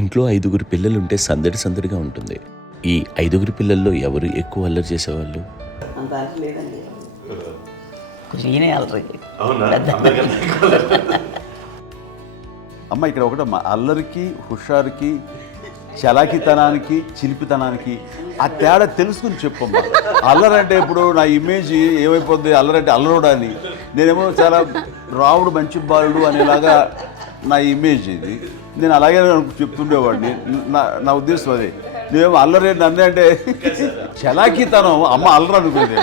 ఇంట్లో 5గురు పిల్లలుంటే సందడి సందడిగా ఉంటుంది. ఈ 5గురు పిల్లల్లో ఎవరు ఎక్కువ అల్లరి చేసేవాళ్ళు? అంత అలసి లేదండి. కొంచెం ఈయనే అల్లరి. అమ్మ ఇక్కడ ఒకటమ్మా, అల్లరికి హుషారుకి చలాకితనానికి చిలిపితనానికి ఆ తేడా తెలుసుకుని చెప్పమ్మా. అల్లరంటే ఇప్పుడు నా ఇమేజ్ ఏమైపోద్ది, అల్లరంటే అల్లరుడు అని, నేనేమో చాలా రావుడు మంచి బాలుడు అనేలాగా నా ఇమేజ్ ఇది. నేను అలాగే చెప్తుండేవాడిని. నా ఉద్దేశం అదే. నేనేమో అల్లరి నన్ను అంటే చలాకితనం అమ్మ అల్లరు అనుకునేది.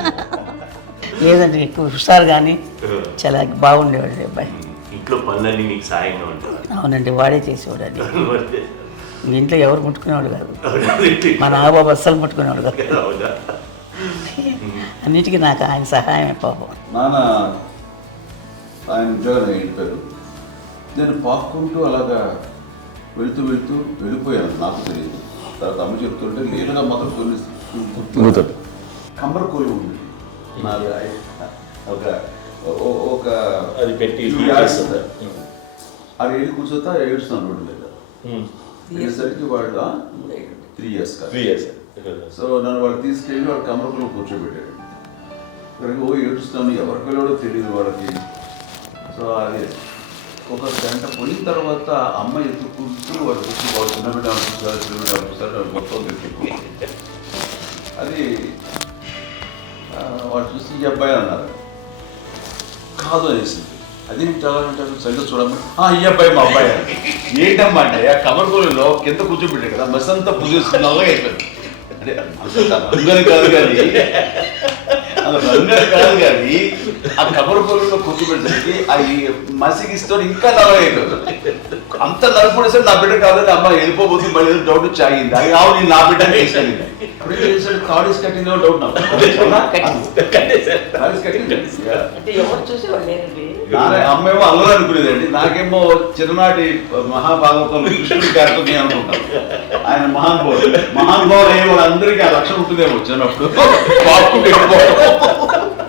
లేదండి, ఎక్కువ హుషారు కానీ చాలా బాగుండేవాడు అబ్బాయి. ఇంట్లో పనులన్నీ నీకు సాయంగా ఉంటుంది. అవునండి, వాడే చేసేవాడు అండి. ఇంట్లో ఎవరు ముట్టుకునేవాడు కాదు, మా నాగబాబు అస్సలు ముట్టుకునేవాడు కాదు. అన్నిటికీ నాకు ఆయన సహాయమే పాపం. నాన్న ఆయన ఉద్యోగం వెళ్ళిపోయారు. నేను పాక్కుంటూ అలాగా వెళుతూ వెళ్ళిపోయాను, నాకు తెలియదు. తర్వాత అమ్మ చెప్తుంటే లేదుగా మాత్రం కొన్ని కమ్మర కోలు ఉంది నాది. ఒక అది పెట్టి అది వెళ్ళి కూర్చోతా ఏడుస్తున్నాను రోడ్డు మీద. అయ్యేసరికి వాళ్ళు 3 years సో నన్ను వాళ్ళు తీసుకెళ్ళి వాడు కమ్మరకులో కూర్చోబెట్టాడు. ఇక్కడికి ఏడుస్తాను, ఎవరికి వెళ్ళాడో తెలియదు వాళ్ళకి. సో అది ఒక గంట పోయిన తర్వాత అమ్మ ఎత్తుకుంటూ వాడు కూర్చో, వాడు చిన్నబిడ్డ అనిపిస్తారు మొత్తం ఎత్తుకు. అది వాడు చూసి ఈ అబ్బాయి అన్నారు. కాదు అనేసింది. అది చాలా అంటారు, సరిగ్గా చూడమ్మా, ఈ అబ్బాయి మా అబ్బాయి. ఏంటమ్మా అంటే ఆ కమర్గోళంలో కింద కూర్చోబెట్టాడు కదా, బస్ అంతా పూజేసుకున్నాగా అయిపోయింది. అంటే రంగని కాదు కానీ అది రంగని కాదు కానీ ఆ కమర్గోళంలో కూర్చోబెట్టడానికి ఆ మసిగిస్తూ ఇంకా నల్లగా అయిపోయింది. అంత నలుపుడేసరి నా బిడ్డ కాదని అమ్మ వెళ్ళిపోబోతుంది, మళ్ళీ డౌట్ వచ్చి ఆగింది. అది రావు, నేను నా బిడ్డని తీసుకెళ్ళింది. అప్పుడు చేసాడు కాడీస్ కట్టిందో డౌట్ నాకు. అమ్మేమో అల్లరి అనుకునేదండి, నాకేమో చిన్ననాటి మహాభాగవతంలో కృష్ణుడి క్యారెక్టర్ అనుకుంటాను. ఆయన మహానుభావుడు వాళ్ళందరికీ ఆ లక్షణం ఉంటుందేమో చిన్నప్పుడు.